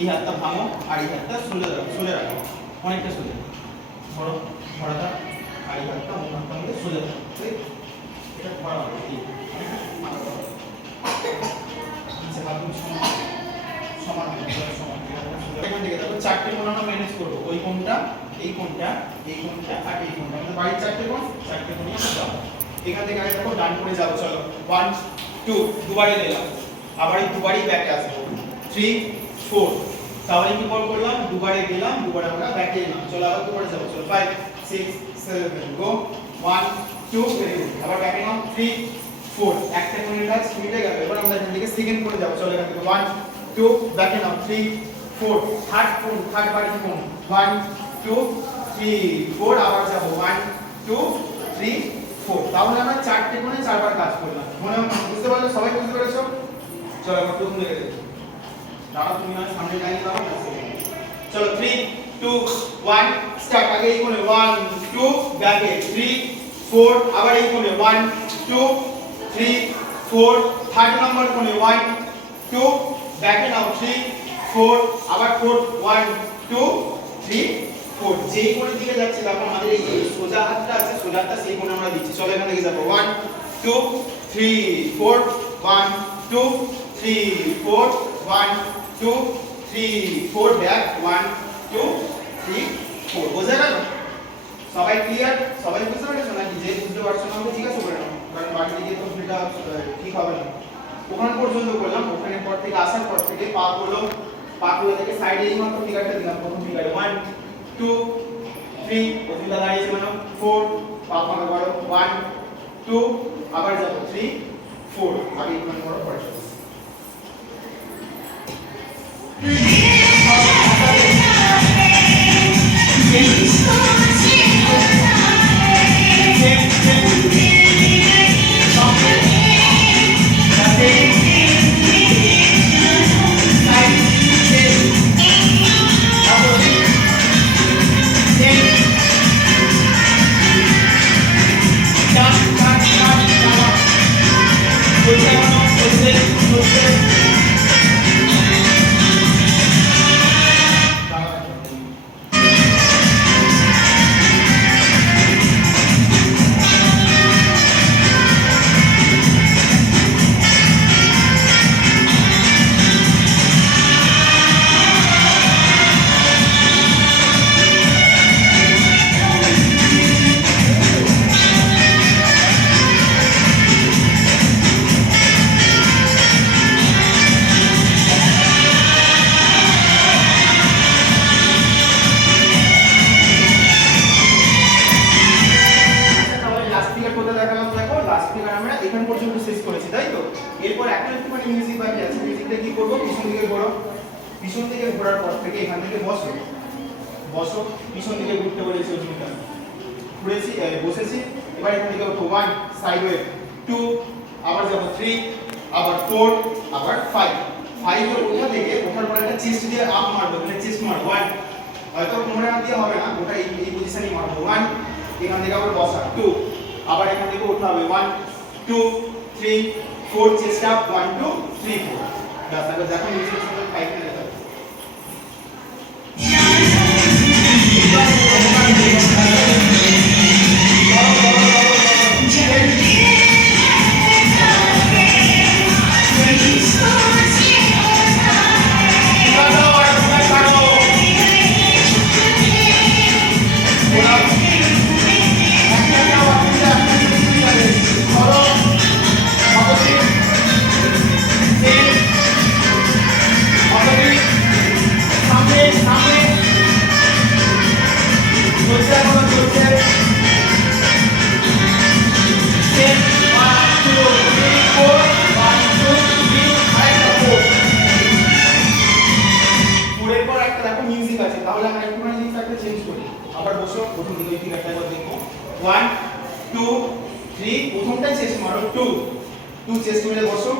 এই হাতটা ভাঙো আর এই হাতটা সোজা রাখো, অনেকটা সোজা ধরো, ধরাটা আর এই হাতটা অন্য হাতটার মধ্যে সোজা রাখো, এটা ধরা হবে এই নিচে হাতগুলো সমান সমান এখান থেকে দেখো চারটে কোণ আমরা ম্যানেজ করবো, ওই কোণটা এই কোণটা এই কোণটা আর এই কোণটা, আমাদের বাড়ির চারটে কোণই আমরা যাবো। এখান থেকে আগে দেখো ডান করে যাবো, চলো 1 2 দুবারে দিলাম, আবার এই দুবারই ব্যাকে আসবো 3 4, তাহলে কি করলাম দুবারে গেলাম, দুবারে আমরা ব্যাকে এলাম, চলো আবার দুবারে যাবো, চলো 5 6 7 গো 1 2 ভেরি গুড, আবার ব্যাকে নাও 3 4, একটা কোণের কাজ মিটে গেল। এবার আমরা এখান থেকে সেকেন্ড করে যাবো, চলো এখান থেকে 1 2 ব্যাকে নাও 3 4, থার্ড বাড়ি কোণ 1 2 3 4, আবার যাবো 1 2 3 4, তাহলে আমরা চারটে কোণে চারবার কাজ করলাম। মনে বুঝতে পারলে, সবাই বুঝতে পেরেছো? চলো আমরা প্রথম দিকে দেখি, দাঁড়া তুমি না সামনে লাইন দাও না, চলো 3 2 1 স্টার্ট। আগে এই কোণে 1 2 ব্যাকে 3 4, আবার এই কোণে 1 2 3 4, থার্ড নাম্বার কোণে 1 2 ব্যাকে নাও 3 4, আবার 4 1 2 3 4, যেই কোণের দিকে যাচ্ছে দেখো আমাদের এই সোজা হাতটা আছে, সোজা হাতটা সেই কোণে আমরা দিচ্ছি। চলো এখান থেকে যাবো 1 2 3 4 1 2 3 4 1 2 3 4, ব্যাক 1 2 3 4, বোঝা গেল? সবাই ক্লিয়ার? সবাই বুঝতে পেরেছো নাকি? যে বুঝতে পারছো না আমাকে জিজ্ঞাসা করে নাও, কারণ বাড়িতে গিয়ে তো সেটা ঠিক হবে না। ওখান পর্যন্ত করলাম, ওখানে পর থেকে আসার পর থেকে পাগুলো থেকে সাইডে এই মাত্র ফিগারটা দিলাম, প্রথম ফিগারে 1 2 3, প্রথমটা দাঁড়িয়েছে মানে 4, পা ফাঁকা করো 1 2, আবার যাবো 3 4, আগে ইকুয়াল করো পরে চলো। পিছন দিকে ঘোরার পর থেকে এখান থেকে বসো, পিছন দিকে ঘুরতে বলেছি, ওজনটা ঘুরেছি, বসেছি। এবার এখান থেকে ওঠো 1 সাইডওয়ে 2, আবার যাব 3, আবার 4, আবার 5 এর ওঠা থেকে ওঠার পর একটা চেস্ট দিয়ে আপ মারবো, মানে চেস্ট মারবো 1, হয়তো মনে রাখতে হবে না, ওটা এই পজিশনই মারবো 1, এখান থেকে আবার বসা 2, আবার এখান থেকে ওঠা হবে 1 2 3 4, চেস্ট আপ 1 2 3 4, বাস। আবার যখন নিচে 5 এ যেতে হবে। তাহলে আমরা একটুখানি জিনিসটাকে চেঞ্জ করি, আবার বসো, প্রথম দিকে ফিগারটা একবার দেখো 1 2 3, প্রথমটাই চেস্ট মারো 2 চেস্ট মেরে বসো,